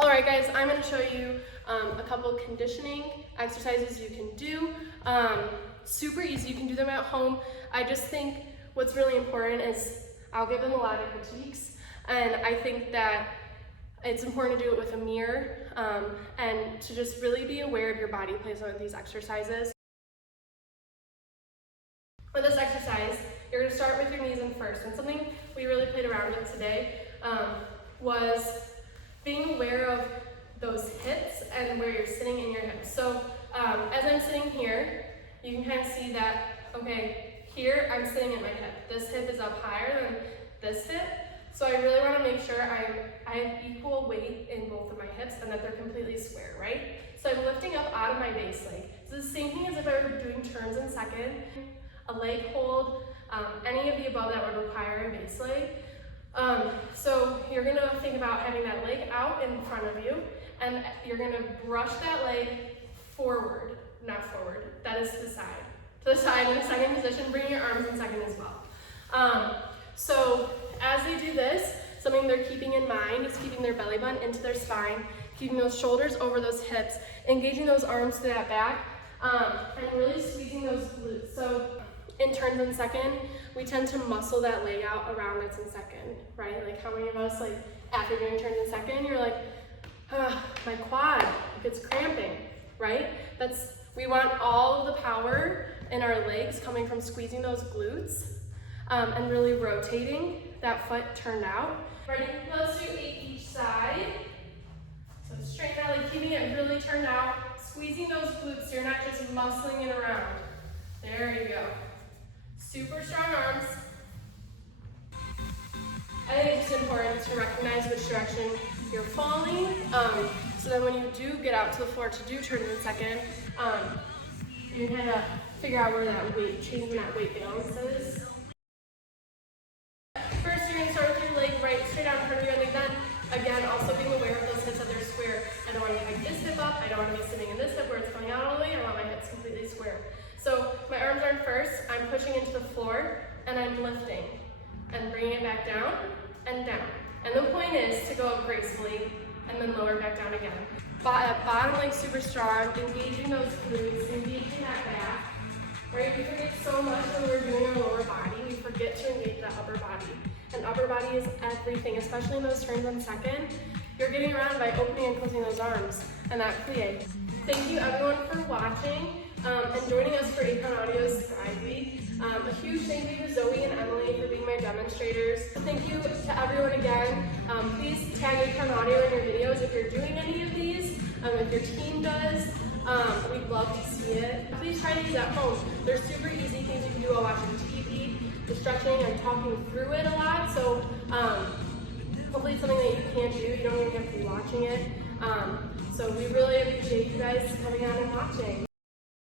Alright guys, I'm going to show you a couple conditioning exercises you can do. Super easy, you can do them at home. I just think what's really important is I'll give them a lot of critiques, and I think that it's important to do it with a mirror and to just really be aware of your body placement with these exercises. For this exercise, you're going to start with your knees in first, and something we really played around with today was being aware of those hips and where you're sitting in your hips. So as I'm sitting here, you can kind of see that, okay, here I'm sitting at my hip. This hip is up higher than this hip. So I really want to make sure I have equal weight in both of my hips and that they're completely square, right? So I'm lifting up out of my base leg. So the same thing as if I were doing turns in second, a leg hold, any of the above that would require a base leg. So you're going to think about having that leg out in front of you, and you're going to brush that leg forward, not forward, that is to the side. To the side in the second position, bring your arms in second as well. So as they do this, something they're keeping in mind is keeping their belly button into their spine, keeping those shoulders over those hips, engaging those arms to that back, and really squeezing those glutes. So in turns in second, we tend to muscle that leg out around that's in second, right? Like how many of us, like after doing turns in second, you're like, my quad, like it's cramping, right? We want all of the power in our legs coming from squeezing those glutes and really rotating that foot turned out. Ready? Let's do 8 each side. So straighten that leg, keeping it really turned out, squeezing those glutes so you're not just muscling it around. There you go. Super strong arms. I think it's important to recognize which direction you're falling, so then when you do get out to the floor to do turns in second, you can kind of figure out where that weight, changing that weight balance is. First, you're going to start with your leg right straight out in front of you, and then, again, also being aware of those hips that they're square. I don't want to make this hip up, I don't want to be sitting in this hip where it's coming out all the way, I want my hips completely square. So my arms are in first, I'm pushing into the floor, and I'm lifting, and bringing it back down, and down. And the point is to go up gracefully, and then lower back down again. Bottom leg super strong, engaging those glutes, engaging that back. Right, we forget so much when we're doing our lower body, we forget to engage that upper body. And upper body is everything, especially in those turns on second. You're getting around by opening and closing those arms, and that plie. Thank you everyone for watching and joining us for Akron Audio's Thrive Week. A huge thank you to Zoe and Emily for being my demonstrators. Thank you to everyone again. Please tag Akron Audio in your videos if you're doing any of these, if your team does. We'd love to see it. Please try these at home. They're super easy things you can do while watching TV. The stretching and talking through it a lot, so hopefully it's something that you can do. You don't even have to be watching it. So we really appreciate you guys coming out and watching.